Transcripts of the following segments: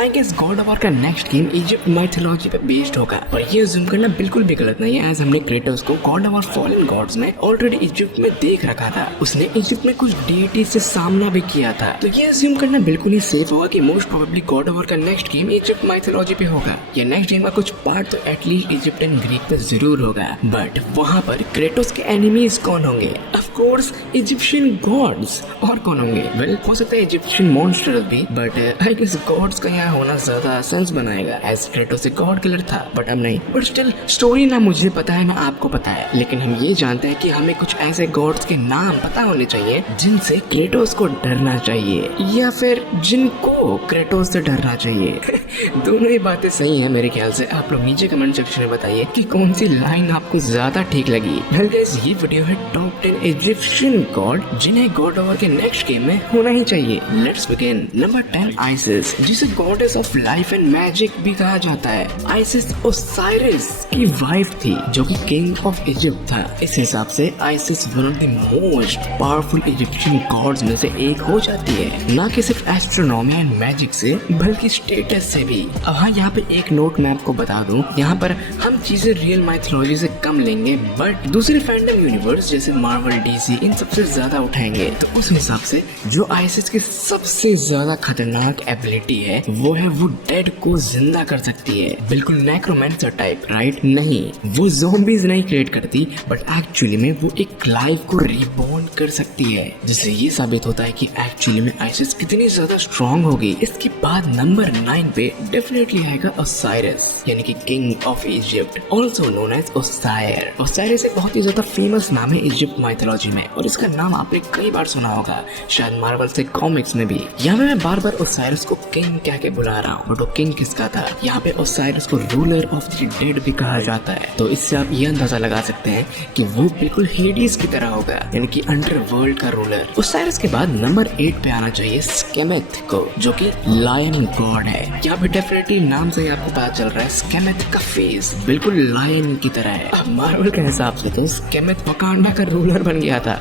I guess God of War का next game Egypt mythology पे based होगा और ये अज्यूम करना बिल्कुल भी गलत नहीं है, एज हमने क्रेटोस को God of War Fallen Gods में ऑलरेडी इजिप्ट में देख रखा था। उसने इजिप्ट में कुछ डीटी से सामना भी किया था, तो ये अज्यूम करना बिल्कुल ही सेफ होगा कि most probably God of War का नेक्स्ट गेम इजिप्ट माइथोलॉजी पे होगा। या नेक्स्ट गेम का कुछ पार्ट तो एटलीस्ट इजिप्ट एंड ग्रीक पे जरूर होगा, बट वहाँ पर क्रेटोस के एनिमीज कौन होंगे? Of course Egyptian gods. और कौन होंगे? वेल हो सकता है इजिप्शियन मॉन्स्टर्स भी, बट आई गेस गॉड्स का यहाँ होना ज्यादा सेंस बनाएगा, एज क्रेटोस एक गॉड किलर था, बट अब नहीं। बट स्टिल स्टोरी ना मुझे पता है ना आपको पता है, लेकिन हम ये जानते हैं कि हमें कुछ ऐसे गॉड्स के नाम पता होने चाहिए जिनसे क्रेटोस को डरना चाहिए या फिर जिनको क्रेटोस से डरना चाहिए। दोनों ही बातें सही है मेरे ख्याल से। आप लोग नीचे कमेंट सेक्शन में बताइए कि कौन सी लाइन आपको ज्यादा ठीक लगी। वेल गाइस, ये वीडियो है टॉप 10 इजिप्शियन गॉड जिन्हें गॉड ऑफ वॉर के नेक्स्ट गेम में होना ही चाहिए। Let's begin. नंबर 10 आइसिस, जिसे goddess of life and magic भी कहा जाता है। आइसिस ओसाइरिस की वाइफ थी जो कि किंग ऑफ इजिप्ट था। इस हिसाब से Isis one of the most powerful Egyptian gods में से एक हो जाती है, ना कि सिर्फ एस्ट्रोनॉमी एंड मैजिक से बल्कि स्टेटस से भी। अब हाँ, यहाँ पे एक नोट मैं आपको बता दूं, यहाँ पर हम चीजें रियल माइथोलॉजी से कम लेंगे बट दूसरे फैंडम यूनिवर्स जैसे मार्वल, डीसी इन सबसे ज्यादा उठाएंगे। तो उस हिसाब से जो आइसिस की सबसे ज्यादा खतरनाक एबिलिटी है वो है वो डेड को जिंदा कर सकती है, बिल्कुल नेक्रोमैंसर टाइप, राइट? नहीं, वो ज़ॉम्बीज नहीं क्रिएट करती बट एक्चुअली में वो एक लाइफ को रिबॉर्न कर सकती है, जिससे ये साबित होता है कि एक्चुअली में आइसिस कितनी ज्यादा स्ट्रॉन्ग होगी। इसके बाद नंबर 9 पे डेफिनेटली आएगा ओसाइरिस, यानी कि king of Egypt, also known as Osir. Osiris एक बहुत ही ज्यादा फेमस नाम है इजिप्ट माइथोलॉजी में और इसका नाम आपने कई बार सुना होगा, शायद मार्वल से कॉमिक्स में भी। यहाँ मैं बार बार ओसाइरिस को किंग कह के बुला रहा हूँ, बट वो किंग किसका था? यहाँ पे ओसाइरिस को रूलर ऑफ द डेड भी कहा जाता है, तो इससे आप ये अंदाजा लगा सकते हैं कि वो बिल्कुल हेडिस की तरह होगा, यानी कि अंडरवर्ल्ड का रूलर। ओसाइरिस के बाद नंबर 8 पे आना चाहिए स्केमेथ को, जो कि लायन गॉड है। यहाँ पे डेफिनेटली नाम से ही आपको पता चल रहा है स्केमेथ का फेस बिल्कुल लायन की तरह है। अब मार्वल के हिसाब से तो स्केमेथ वकांडा का रूलर बन गया था,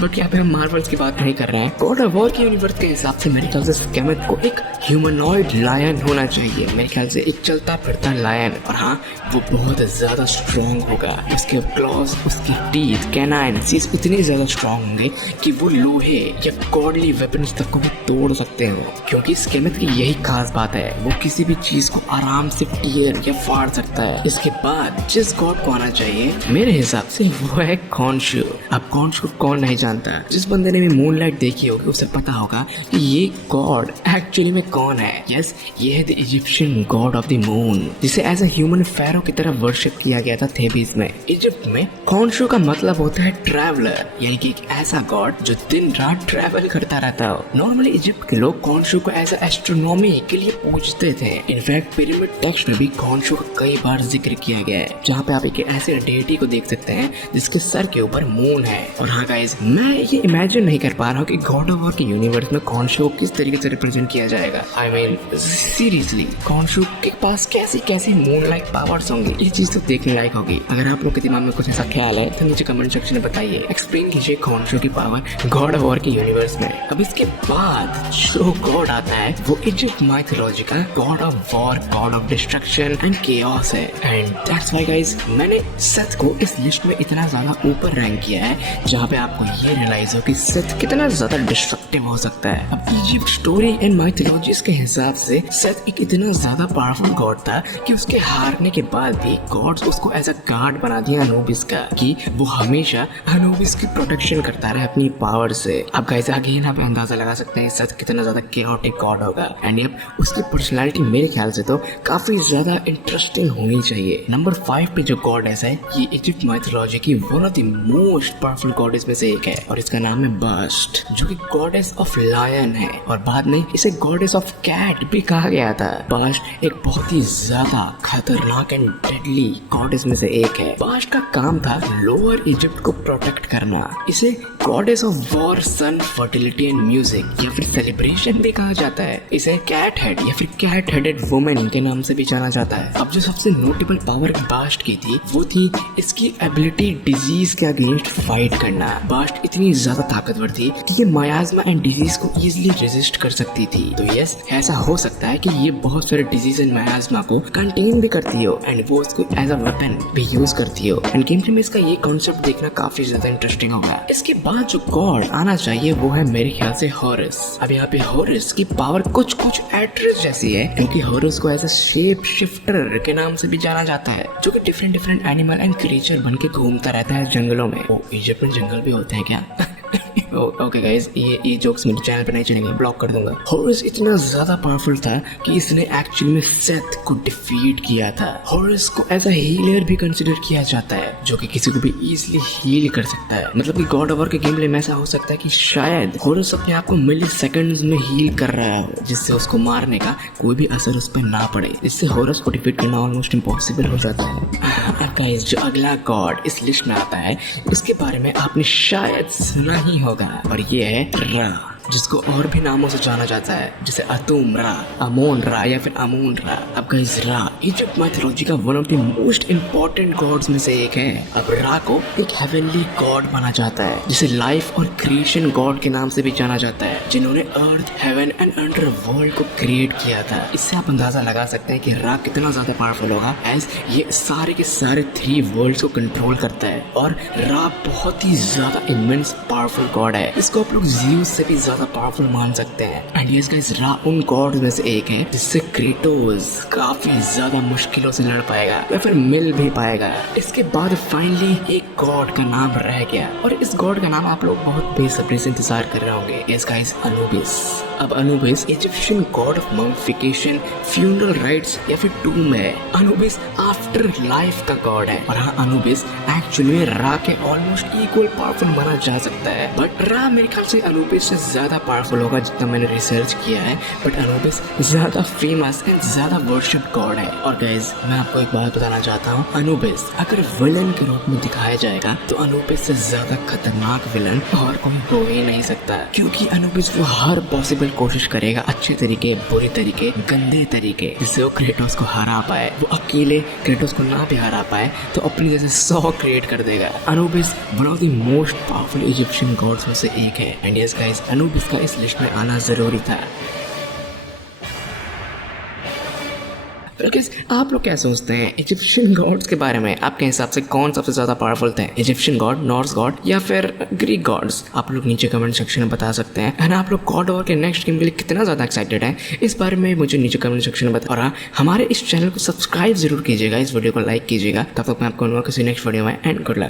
बट यहाँ पे हम मार्वल्स की बात नहीं कर रहे हैं। गॉड ऑफ वॉर के यूनिवर्स के हिसाब से मेरे ख्याल से स्केमेथ को एक ह्यूमनॉइड लायन होना चाहिए, मेरे ख्याल से एक चलता फिरता लायन। और हाँ, वो बहुत ज्यादा स्ट्रॉन्ग होगा, उसके क्लॉज, उसकी टीथ, कैनाइन्स इतने ज्यादा स्ट्रॉन्ग होंगे कि वो लोहे या गॉडली वेपन्स तक को भी तोड़ सकते हैं, क्योंकि स्केमेथ की यही खास बात है, वो किसी भी चीज को आराम से टीयर या फाड़ सकता है। इसके बाद जिस गॉड को आना चाहिए मेरे हिसाब से वो है खॉन्शु। अब खॉन्शु कौन नहीं जानता, जिस बंदे ने भी मूनलाइट देखी होगी उसे पता होगा कि ये गॉड एक्चुअली में कौन है। यस, ये है the Egyptian god of the moon, जिसे एज अ ह्यूमन फेरो की तरह वर्शिप किया गया था थेबिस में। इजिप्ट में खॉन्शु का मतलब होता है ट्रैवलर, यानी कि एक ऐसा गॉड जो दिन रात ट्रैवल करता रहता हो। नॉर्मली इजिप्ट के लोग खॉन्शु को एज एस्ट्रोनॉमी के लिए पूजते थे। इनफैक्ट पिरामिड टेक्स्ट में भी खॉन्शु का कई बार जिक्र किया गया है, जहाँ पे आप एक ऐसे डेटी को देख सकते हैं जिसके सर के ऊपर मून है। और हाँ गाइस, मैं ये इमेजिन नहीं कर पा रहा हूँ कि गॉड ऑफ वॉर के यूनिवर्स में खॉन्शु को किस तरीके से रिप्रेजेंट किया जाएगा। आई मीन सीरियसली, खॉन्शु के पास कैसी कैसी मून लाइक पावर्स होंगी, ये चीज तो देखने लायक होगी। अगर आप लोग के दिमाग में कुछ ऐसा ख्याल है तो नीचे कमेंट सेक्शन में बताइए, एक्सप्लेन कीजिए खॉन्शु की पावर गॉड ऑफ वॉर के यूनिवर्स में। अब इसके बाद जो गॉड आता है वो इजिप्ट माइथोलॉजी का God of war, God of destruction and chaos है। एंड दैट्स व्हाई गाइस, मैंने सेथ को इस लिस्ट में इतना ज्यादा ऊपर रैंक किया है, जहाँ पे आपको ये रियलाइज हो कि सेथ कितना ज्यादा डिस्ट्रक्टिव हो सकता है। अब इजिप्ट स्टोरी एंड माइथोलॉजीज के हिसाब से सेथ एक इतना ज्यादा पावरफुल गॉड था कि उसके हारने के बाद भी गॉड्स उसको एज अ गार्ड बना दिया अनुबिस का, कि वो हमेशा अनुबिस की प्रोटेक्शन करता रहे अपनी पावर से। अब गाइस अगेन आप अंदाजा लगा सकते हैं सेथ कितना ज्यादा केओटिक गॉड होगा। एंड अब उसकी पर्सनालिटी मेरे ख्याल से तो काफी ज्यादा इंटरेस्टिंग होनी चाहिए। नंबर 5 पे जो गॉडेस है, ये इजिप्ट माइथोलॉजी की one of the most powerful goddess में से एक है और इसका नाम है बास्ट, जो कि गॉडेस ऑफ लायन है और बाद में इसे गॉडेस ऑफ कैट भी कहा गया था। बास्ट एक बहुत ही ज्यादा खतरनाक एंड डेडली गॉडेस में से एक है। बास्ट का काम था लोअर इजिप्ट को प्रोटेक्ट करना। इसे goddess of war, sun, fertility and music या फिर सेलिब्रेशन भी कहा जाता है। इसे कैट हेड या फिर कैट हेडेड वुमेन के नाम से भी जाना जाता है। अब जो सबसे नोटेबल पावर बास्ट की थी वो थी इसकी एबिलिटी डिजीज के अगेंस्ट फाइट करना। बास्ट इतनी ज्यादा ताकतवर थी कि ये मायाज्मा एंड डिजीज को इजीली रेजिस्ट कर सकती थी। तो यस, ऐसा हो सकता है कि ये बहुत सारे डिजीज एंड मायाज्मा को कंटेन भी करती हो एंड वो उसको एज अ वेपन भी यूज करती हो। एंड गेम प्ले में इसका ये कॉन्सेप्ट देखना काफी ज्यादा इंटरेस्टिंग होगा। इसके बाद जो गॉड आना चाहिए वो है मेरे ख्याल से हॉरस। अब यहाँ पे हॉरस की पावर कुछ एट्रिस जैसी है, क्योंकि हॉरस को एज अ शेप शिफ्टर के नाम से भी जाना जाता है, जो कि डिफरेंट एनिमल एंड क्रिएचर बन के घूमता रहता है जंगलों में। ओ, इजिप्ट में जंगल भी होते हैं क्या? ओके गाइस, ये जोक्स मेरे चैनल पे नहीं चलेंगे, ब्लॉक कर दूंगा। हॉरस इतना ज्यादा पावरफुल था कि इसने एक्चुअली में सेथ को डिफीट किया था। हॉरस को एज अ हीलर भी कंसीडर किया जाता है, जो कि किसी को भी इजीली हील कर सकता है। मतलब कि गॉड ऑफ वॉर के गेम प्ले में ऐसा हो सकता है कि शायद हॉरस अपने आप को मिली सेकंड्स में हील कर रहा हो, जिससे उसको मारने का कोई भी असर उस पर ना पड़े। इससे हॉरस को डिफीट करना ऑलमोस्ट इम्पॉसिबल हो जाता है। अब गाइस, जो अगला गॉड इस लिस्ट में आता है उसके बारे में आपने शायद सुना ही होगा, और ये है रा, जिसको और भी नामों से जाना जाता है, जैसे अतुम रा, अमोन रा या फिर अमून रा। अब गाइस, रा इजिप्ट माइथोलॉजी का one of the most important gods में से एक है। अब रा को एक हेवनली गॉड माना जाता है, जिसे लाइफ और क्रिएशन गॉड के नाम से भी जाना जाता है, जिन्होंने अर्थ, हेवन एंड अंडर वर्ल्ड को क्रिएट किया था। इससे आप अंदाजा लगा सकते हैं कि रा कितना ज्यादा पावरफुल होगा, एज ये सारे के सारे 3 वर्ल्ड्स को कंट्रोल करता है। और रा बहुत ही ज्यादा इमेंस पावरफुल गॉड है। इसको आप लोग ज़्यूस से भी पावरफुल मान सकते हैं। एंड यस गाइस, रा उन गॉड में से एक है जिससे क्रेटोस काफी ज्यादा मुश्किलों से लड़ पाएगा या फिर मिल भी पाएगा। इसके बाद फाइनली एक गॉड का नाम रह गया, और इस गॉड का नाम आप लोग बहुत बेसब्री से इंतजार कर रहे होंगे। Yes guys, Anubis. अब Anubis Egyptian god of mummification, funeral rites या फिर टूम है। अनुबिस आफ्टर लाइफ का गॉड है। और हाँ, अनुबिस एक्चुअली में रा के ऑलमोस्ट इक्वल पावरफुल माना जा सकता है, बट रा मेरे ख्याल से अनुबिस से ज्यादा पावरफुल होगा जितना मैंने रिसर्च किया है। बट अनुबिस ज्यादा फेमस एंड ज्यादा वर्शिप्ड गॉड है। और गाइस, मैं आपको एक बात बताना चाहता हूँ, अनुबिस अगर विलन के रूप में दिखाया जाएगा तो अनुबिस से ज्यादा खतरनाक विलन और कोई हो ही नहीं सकता, क्योंकि अनुबिस वो हर पॉसिबल कोशिश करेगा, अच्छे तरीके, बुरे तरीके, गंदे तरीके, जिससे वो क्रेटोस को हरा पाए। वो अकेले क्रेटोस को ना भी हरा पाए तो अपनी जैसे 100 क्रिएट कर देगा। Anubis one of the most powerful Egyptian gods में से एक है। एंड यस गाइस, अनुबिस का इस लिस्ट में आना जरूरी था। आप लोग क्या सोचते हैं इजिप्शियन गॉड्स के बारे में? आपके हिसाब से कौन सबसे ज्यादा पावरफुल थे, इजिप्शियन गॉड, नॉर्स गॉड या फिर ग्रीक गॉड्स? आप लोग नीचे कमेंट सेक्शन में बता सकते हैं। एंड आप लोग गॉड ऑफ वॉर के नेक्स्ट गेम के लिए कितना ज्यादा एक्साइटेड हैं, इस बारे में मुझे नीचे कमेंट सेक्शन में बता। और हाँ, हमारे इस चैनल को सब्सक्राइब जरूर कीजिएगा, इस वीडियो को लाइक कीजिएगा। तब तक मैं आपको किसी नेक्स्ट वीडियो में, एंड गुड लक।